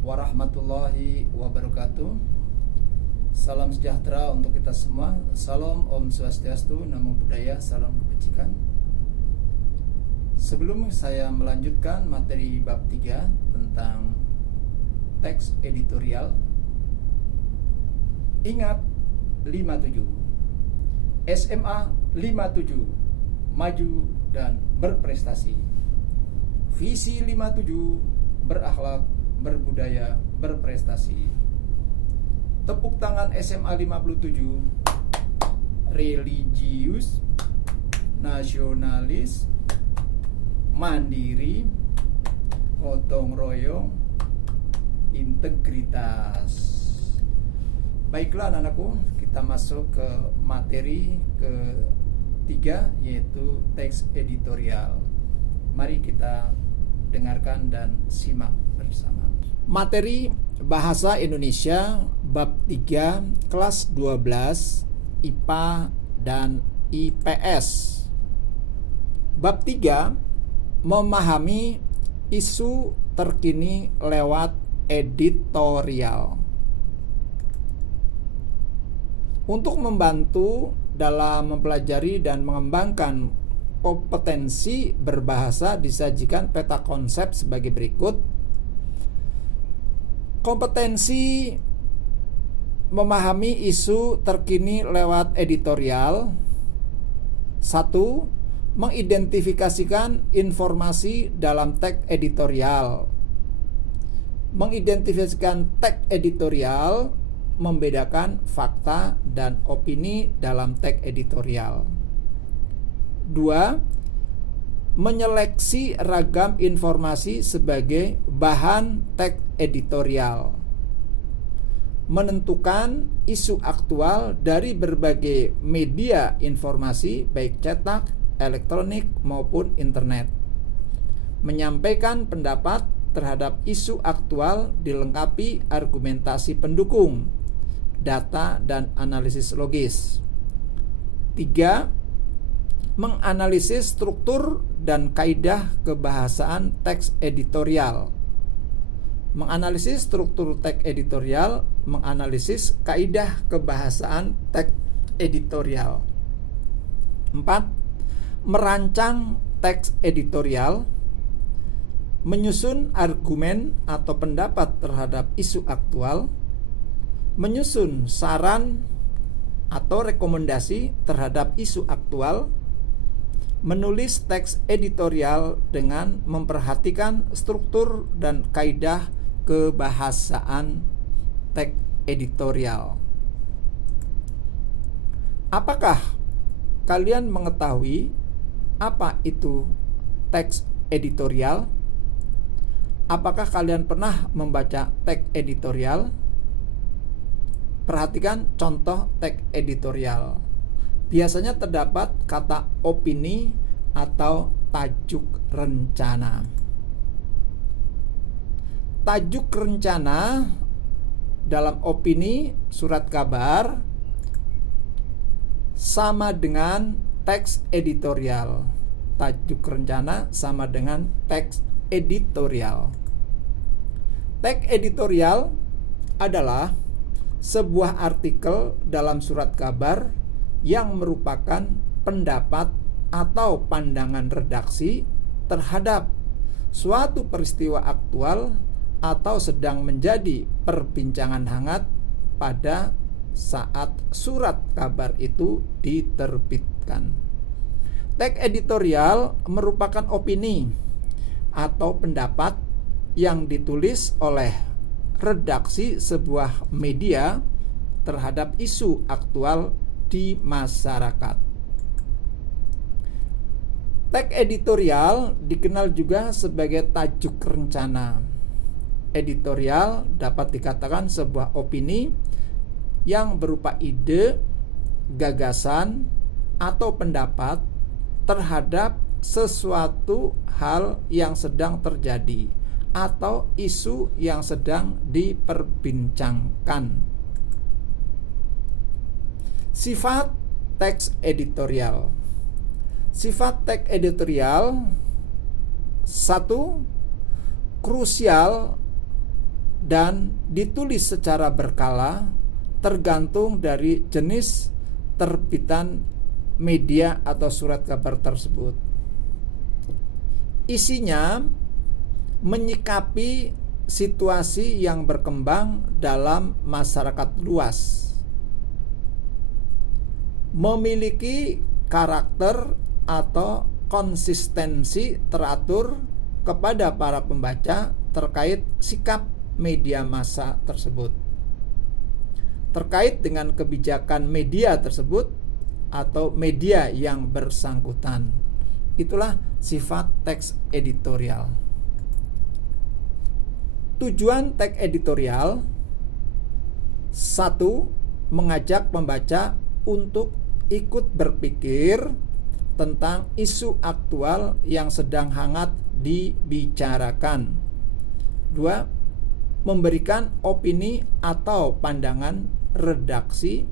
warahmatullahi wabarakatuh. Salam sejahtera untuk kita semua. Salam Om Swastiastu, Namo Buddhaya, salam kebajikan. Sebelum saya melanjutkan materi bab 3 tentang teks editorial, ingat 57 SMA 57 maju dan berprestasi. Visi 57 berakhlak, berbudaya, berprestasi. Tepuk tangan SMA 57, religius, nasionalis, mandiri, gotong royong, integritas. Baiklah anak-anakku, kita masuk ke materi ketiga, yaitu teks editorial. Mari kita dengarkan dan simak bersama. Materi Bahasa Indonesia bab 3 kelas 12 IPA dan IPS. Bab 3 memahami isu terkini lewat editorial. Untuk membantu dalam mempelajari dan mengembangkan kompetensi berbahasa, disajikan peta konsep sebagai berikut. Kompetensi memahami isu terkini lewat editorial. 1. Mengidentifikasikan informasi dalam teks editorial. Mengidentifikasikan teks editorial membedakan fakta dan opini dalam teks editorial. 2. Menyeleksi ragam informasi sebagai bahan teks editorial. Menentukan isu aktual dari berbagai media informasi baik cetak, elektronik maupun internet. Menyampaikan pendapat terhadap isu aktual dilengkapi argumentasi pendukung, data dan analisis logis. 3. Menganalisis struktur dan kaidah kebahasaan teks editorial. Menganalisis struktur teks editorial, menganalisis kaidah kebahasaan teks editorial. 4. Merancang teks editorial, menyusun argumen atau pendapat terhadap isu aktual, menyusun saran atau rekomendasi terhadap isu aktual, menulis teks editorial dengan memperhatikan struktur dan kaidah kebahasaan teks editorial. Apakah kalian mengetahui apa itu teks editorial? Apakah kalian pernah membaca teks editorial? Perhatikan contoh teks editorial. Biasanya terdapat kata opini atau tajuk rencana. Tajuk rencana dalam opini surat kabar sama dengan teks editorial. Tajuk rencana sama dengan teks editorial. Teks editorial adalah sebuah artikel dalam surat kabar yang merupakan pendapat atau pandangan redaksi terhadap suatu peristiwa aktual atau sedang menjadi perbincangan hangat pada saat surat kabar itu diterbitkan. Teks editorial merupakan opini atau pendapat yang ditulis oleh redaksi sebuah media terhadap isu aktual di masyarakat. Teks editorial dikenal juga sebagai tajuk rencana. Editorial dapat dikatakan sebuah opini yang berupa ide, gagasan, atau pendapat terhadap sesuatu hal yang sedang terjadi atau isu yang sedang diperbincangkan. Sifat teks editorial. Sifat teks editorial: 1. Krusial dan ditulis secara berkala tergantung dari jenis terbitan media atau surat kabar tersebut. Isinya menyikapi situasi yang berkembang dalam masyarakat luas, memiliki karakter atau konsistensi teratur kepada para pembaca terkait sikap media massa tersebut, terkait dengan kebijakan media tersebut atau media yang bersangkutan. Itulah sifat teks editorial. Tujuan teks editorial: 1. Mengajak pembaca untuk ikut berpikir tentang isu aktual yang sedang hangat dibicarakan. 2. Memberikan opini atau pandangan redaksi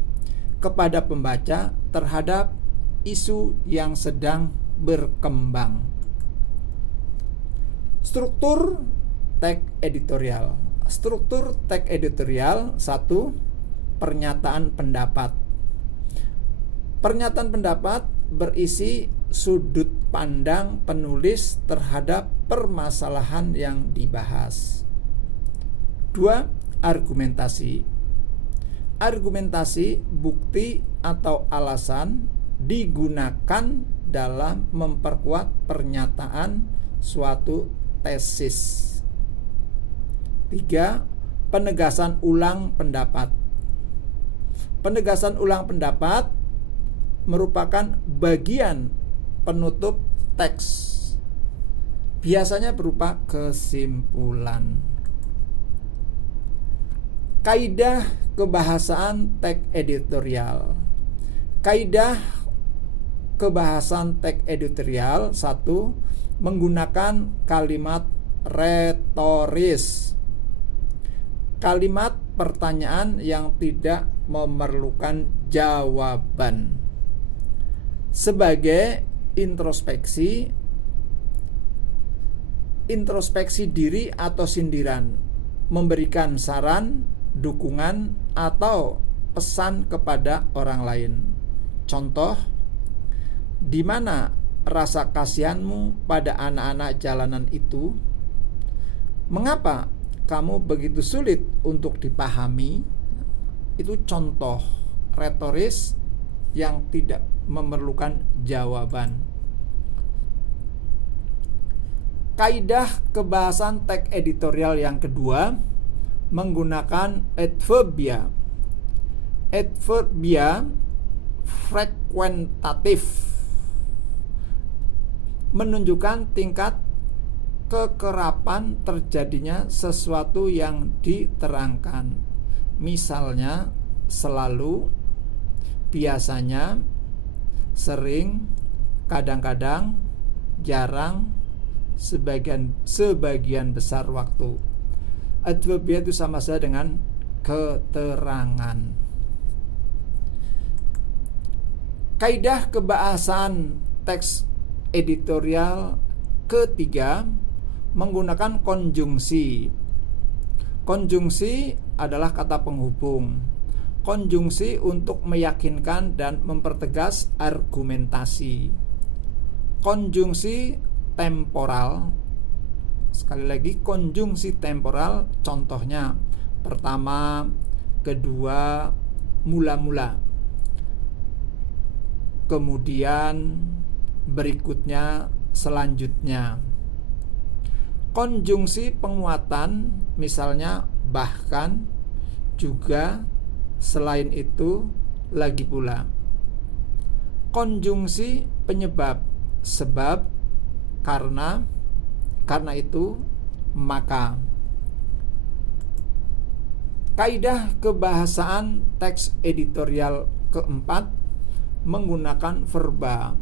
kepada pembaca terhadap isu yang sedang berkembang. Struktur teks editorial. Struktur teks editorial: 1. Pernyataan pendapat. Pernyataan pendapat berisi sudut pandang penulis terhadap permasalahan yang dibahas. 2. Argumentasi. Argumentasi, bukti atau alasan digunakan dalam memperkuat pernyataan suatu tesis. 3. Penegasan ulang pendapat. Penegasan ulang pendapat merupakan bagian penutup teks, biasanya berupa kesimpulan. Kaidah kebahasaan teks editorial. Kaidah kebahasaan teks editorial: 1. Menggunakan kalimat retoris, kalimat pertanyaan yang tidak memerlukan jawaban, sebagai introspeksi diri atau sindiran, memberikan saran, dukungan, atau pesan kepada orang lain. Contoh: di mana rasa kasihanmu pada anak-anak jalanan itu? Mengapa kamu begitu sulit untuk dipahami? Itu contoh retoris yang tidak memerlukan jawaban. Kaidah kebahasan teks editorial yang kedua: menggunakan adverbia. Adverbia frekuentatif menunjukkan tingkat kekerapan terjadinya sesuatu yang diterangkan. Misalnya, selalu, biasanya, sering, kadang-kadang, jarang, sebagian besar waktu. Adverbia itu sama saja dengan keterangan. Kaidah kebahasaan teks editorial ketiga: menggunakan konjungsi. Konjungsi adalah kata penghubung. Konjungsi untuk meyakinkan dan mempertegas argumentasi. Konjungsi temporal. Sekali lagi, konjungsi temporal, contohnya: pertama, kedua, mula-mula. Kemudian berikutnya, selanjutnya. Konjungsi penguatan, misalnya bahkan, juga, selain itu, lagi pula. Konjungsi penyebab, sebab, karena itu, maka. Kaidah kebahasaan teks editorial keempat: menggunakan verba.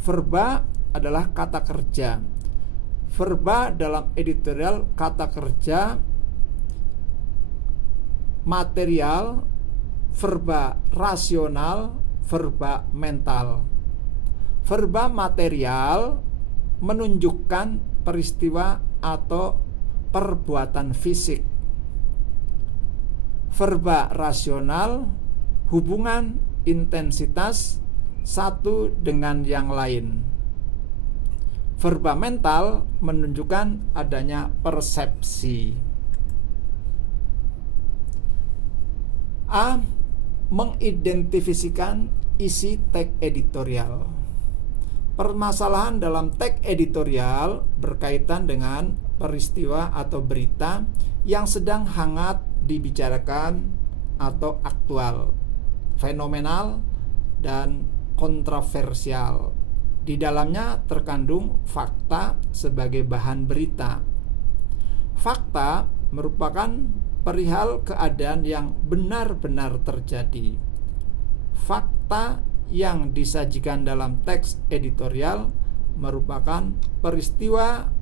Verba adalah kata kerja. Verba dalam editorial kata kerja material, verba rasional, verba mental. Verba material menunjukkan peristiwa atau perbuatan fisik. verba rasional, hubungan intensitas satu dengan yang lain. Verba mental menunjukkan adanya persepsi. A. Mengidentifikasikan isi teks editorial. Permasalahan dalam teks editorial berkaitan dengan peristiwa atau berita yang sedang hangat dibicarakan atau aktual, fenomenal, dan kontroversial. Di dalamnya terkandung fakta sebagai bahan berita. Fakta merupakan perihal keadaan yang benar-benar terjadi. Fakta yang disajikan dalam teks editorial merupakan peristiwa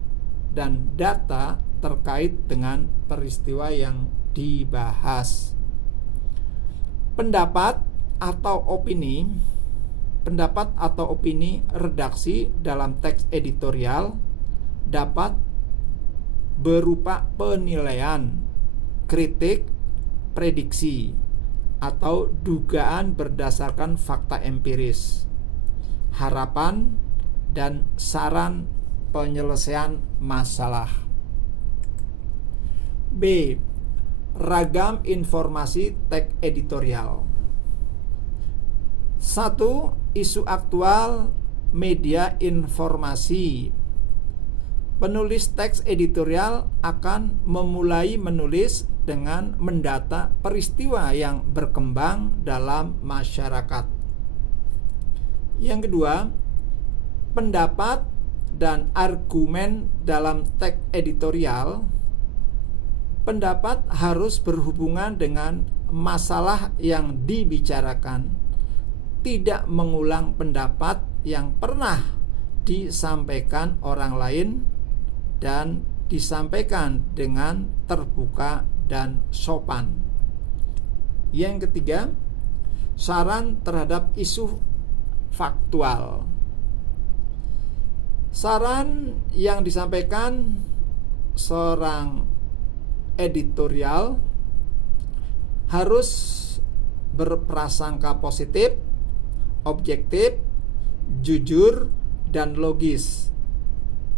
dan data terkait dengan peristiwa yang dibahas. Pendapat atau opini redaksi dalam teks editorial dapat berupa penilaian, kritik, prediksi, atau dugaan berdasarkan fakta empiris, harapan, dan saran penyelesaian masalah. B. Ragam informasi teks editorial. 1. Isu aktual media informasi. Penulis teks editorial akan memulai menulis dengan mendata peristiwa yang berkembang dalam masyarakat. Yang kedua, pendapat dan argumen dalam teks editorial. Pendapat harus berhubungan dengan masalah yang dibicarakan, tidak mengulang pendapat yang pernah disampaikan orang lain, dan disampaikan dengan terbuka dan sopan. Yang ketiga, saran terhadap isu faktual. Saran yang disampaikan seorang editorial harus berprasangka positif, objektif, jujur, dan logis,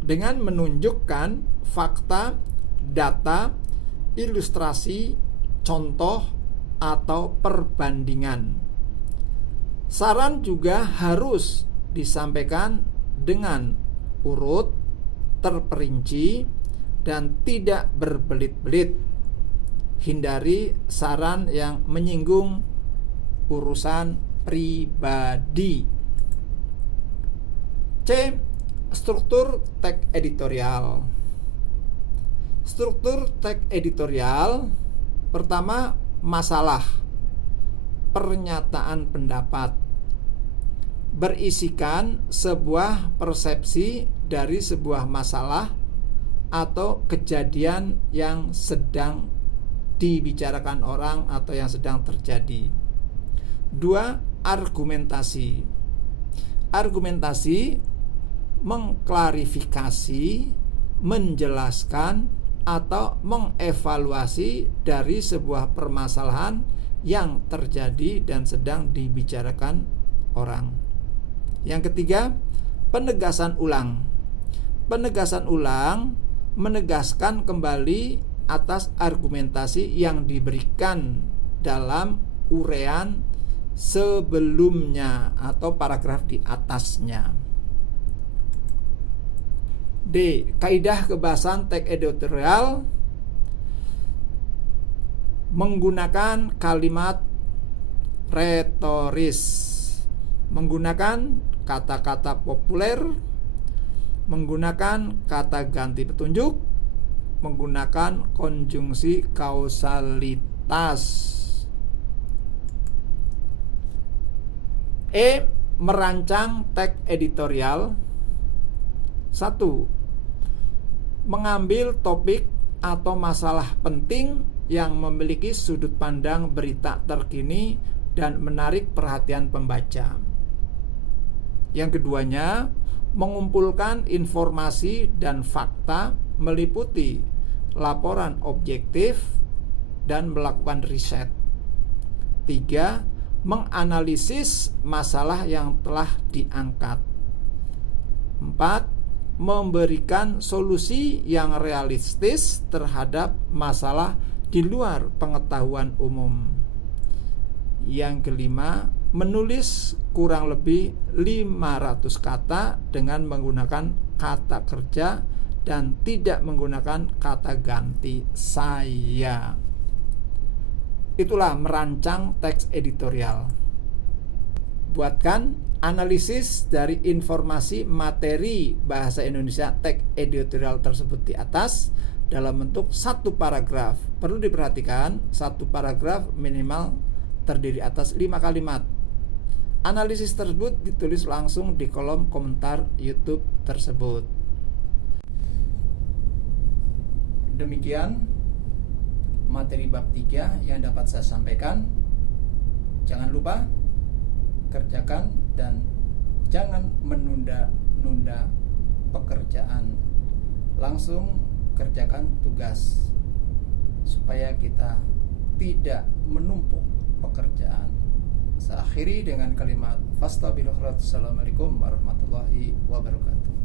dengan menunjukkan fakta, data, ilustrasi, contoh, atau perbandingan. Saran juga harus disampaikan dengan urut, terperinci, dan tidak berbelit-belit. Hindari saran yang menyinggung urusan pribadi. C. Struktur teks editorial. Struktur teks editorial, pertama, masalah, pernyataan pendapat, berisikan sebuah persepsi dari sebuah masalah atau kejadian yang sedang dibicarakan orang atau yang sedang terjadi. 2. Argumentasi. Argumentasi mengklarifikasi, menjelaskan, atau mengevaluasi dari sebuah permasalahan yang terjadi dan sedang dibicarakan orang. Yang ketiga, penegasan ulang. Penegasan ulang menegaskan kembali atas argumentasi yang diberikan dalam uraian sebelumnya atau paragraf di atasnya. D. Kaidah kebahasan teks editorial menggunakan kalimat retoris, menggunakan kata-kata populer, menggunakan kata ganti petunjuk, menggunakan konjungsi kausalitas. E. Merancang teks editorial. 1. Mengambil topik atau masalah penting yang memiliki sudut pandang berita terkini dan menarik perhatian pembaca. Yang keduanya, mengumpulkan informasi dan fakta meliputi laporan objektif dan melakukan riset. 3. Menganalisis masalah yang telah diangkat. 4. Memberikan solusi yang realistis terhadap masalah di luar pengetahuan umum. Yang kelima, menulis kurang lebih 500 kata dengan menggunakan kata kerja dan tidak menggunakan kata ganti saya. Itulah merancang teks editorial. Buatkan analisis dari informasi materi bahasa Indonesia teks editorial tersebut di atas dalam bentuk satu paragraf. Perlu diperhatikan, satu paragraf minimal terdiri atas 5 kalimat. Analisis tersebut ditulis langsung di kolom komentar YouTube tersebut. Demikian materi bab 3 yang dapat saya sampaikan. Jangan lupa kerjakan dan jangan menunda-nunda pekerjaan. Langsung kerjakan tugas supaya kita tidak menumpuk pekerjaan. Saya akhiri dengan kalimat fastaghfirullah. Assalamualaikum warahmatullahi wabarakatuh.